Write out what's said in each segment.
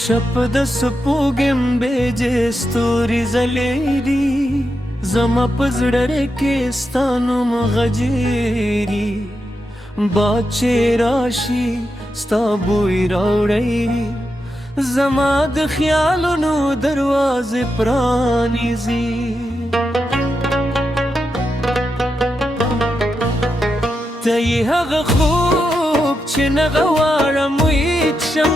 شپد سپوږم بیجې ستوري زلیری زما پزړه کې ستانو مغجری باچې راشي ستا بوی راوړی زما د خیالونو دروازې پرانیزي ته یې هغه خوب چې نه غواړم ویښ شم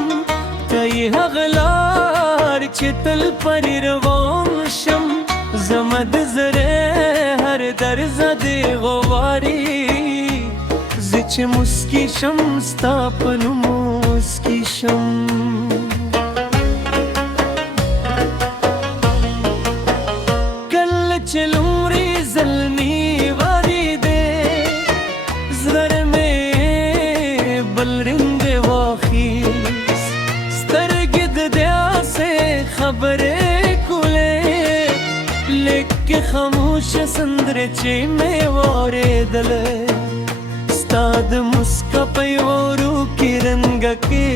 ته یې هغه لار چې تل پرې روان شم زما د زړه هر درزه دې غواري زه چې مسکي شم ستا په نوم مسکي شم کله چې لومړی ځل مې واورېدې زړه مې بل رنګ واخیست سترګې د داسې خبرې کولې لکه خاموشه سندرې چې مې واورېدلې ستا د مسکا په یوه وروکي رنګه کې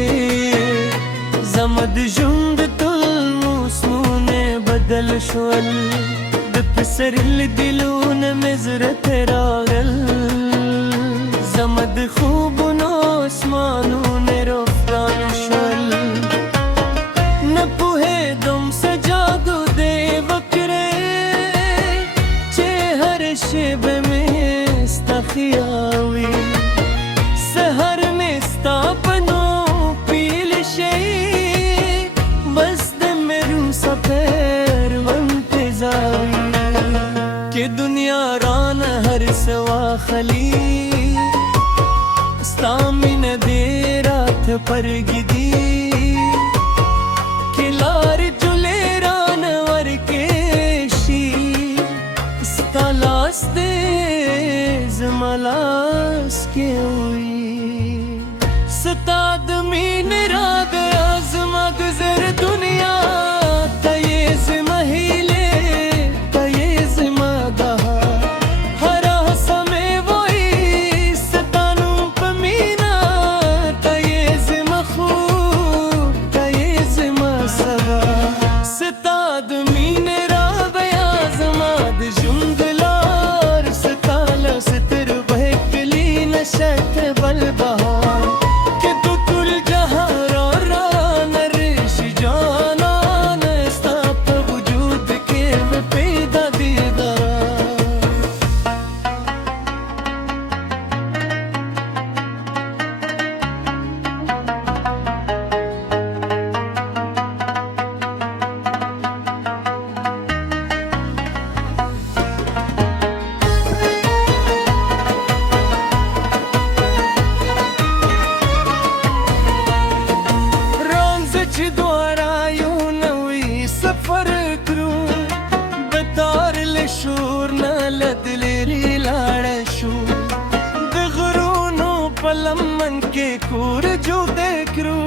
زما د ژوند ټول موسمونه بدل شول د پسرلي دلونه مې زړه ته راغلل زما د خوبونو اسمانونه روښان شول نه پوهېدم څه جادو دې وکړې چې هر شېبه مې ستا خیال وي سهار مې ستا په نوم پیل شي بس د مې روح سفر و انتظار که دنیا رانه هر څه واخلي ستا مینه دې راته پرېږدي که لارې ټولې رانه ورکې شي ستا لاس دې زما لاس کې وي ستا د مینې راده زما د زر دنیا ته یې زما هیلې ته یې زما دهار هره هڅه مې وایي ستا نوم په مینه ته یې زما خوب ته یې زما سبا ستا د مینې راده زما د ژوند لار ستا لاس تر بهکلي نشته بل بهار که تو ټول جهان رانه راشي جانان ستا په وجود کې مې پیدا دیدار چې دواره یو نوی سفر کړو بتار له شور نه لد لرې لاړه شو د غرونو په لمن کې کور جوړ کړو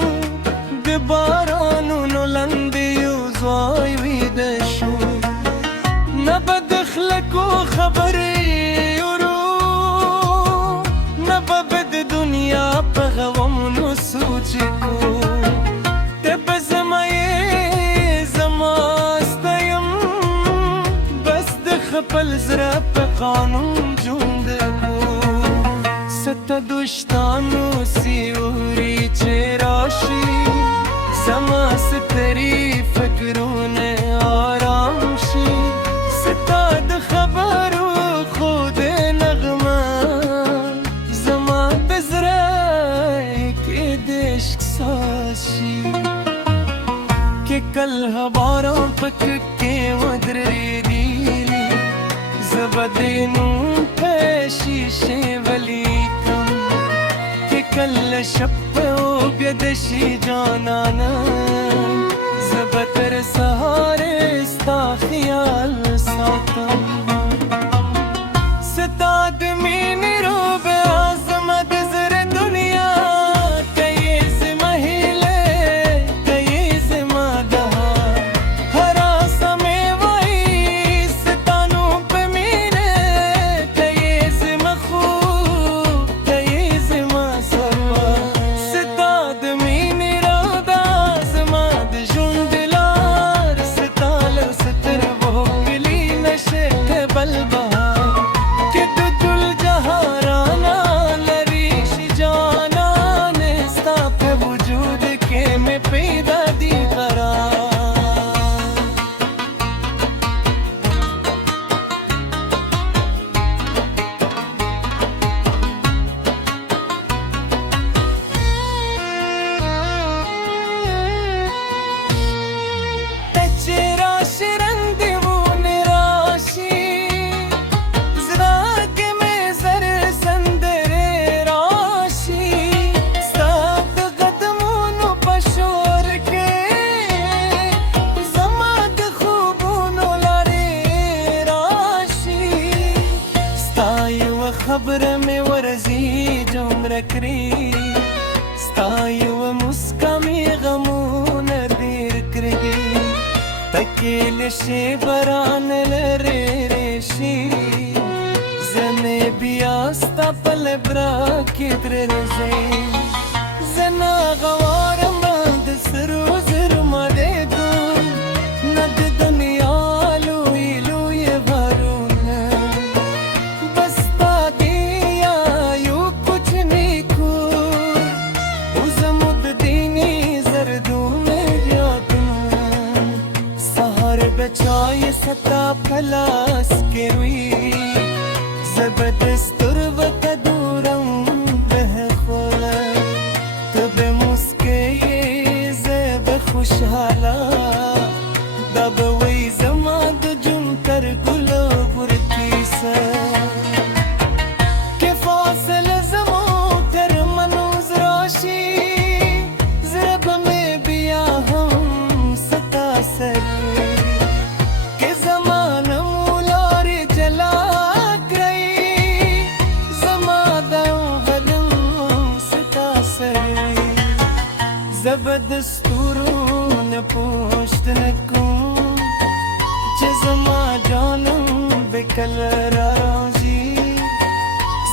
د بارانونو لاندې یو ځای ویده شو نه به د خلکو خبرې اورو نه به د دنیا په غمونو سوچ کوو خپل زړه په قانون ژوند کو ستا دوستانو سیوري چې راشي زما ستري فکرونه آرام شي ستا د خبرو خود نغمه زما د زړه کې د عشق ساز شي که کل هواروں پک کے ودریدی زبدینوں پہ شیشے ولی کم کہ کل شپ ہو بیدشی جانانا زبتر سہارے ستا خیال ساتم ستا دمین رو بے عظمت زر دنیا کئیز مہیلے کئیز مادہار ہر آسا میں وہی ستانوں پہ میرے کئیز مخوب کئیز ماسوا ستا دمین رو بے عظمت Tekil şebaran reşi Zene biyasta pale brakidre rezein Zena gavarım band sru zirma dedun Nad dünya luy luy varun Basta diya yu kuch nikur Uzamud dini zardun yadun Sahar beçay sata palas keruy Zabadastur vakaduram behkhula Tabe muske zeb khushhala Dab way zamad jun kar gulo burtisa Ke fasile zamo ter manuz roshi Zab me biya hum sata sar Ke zamana mular jala Zabadasturun pusht nakum Jazma janam bekal razi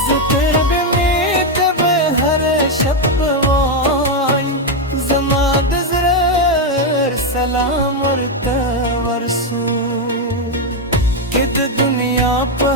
Zuter bimit behar shabwai Zamad zrar salam warta warsu Kid dunya pa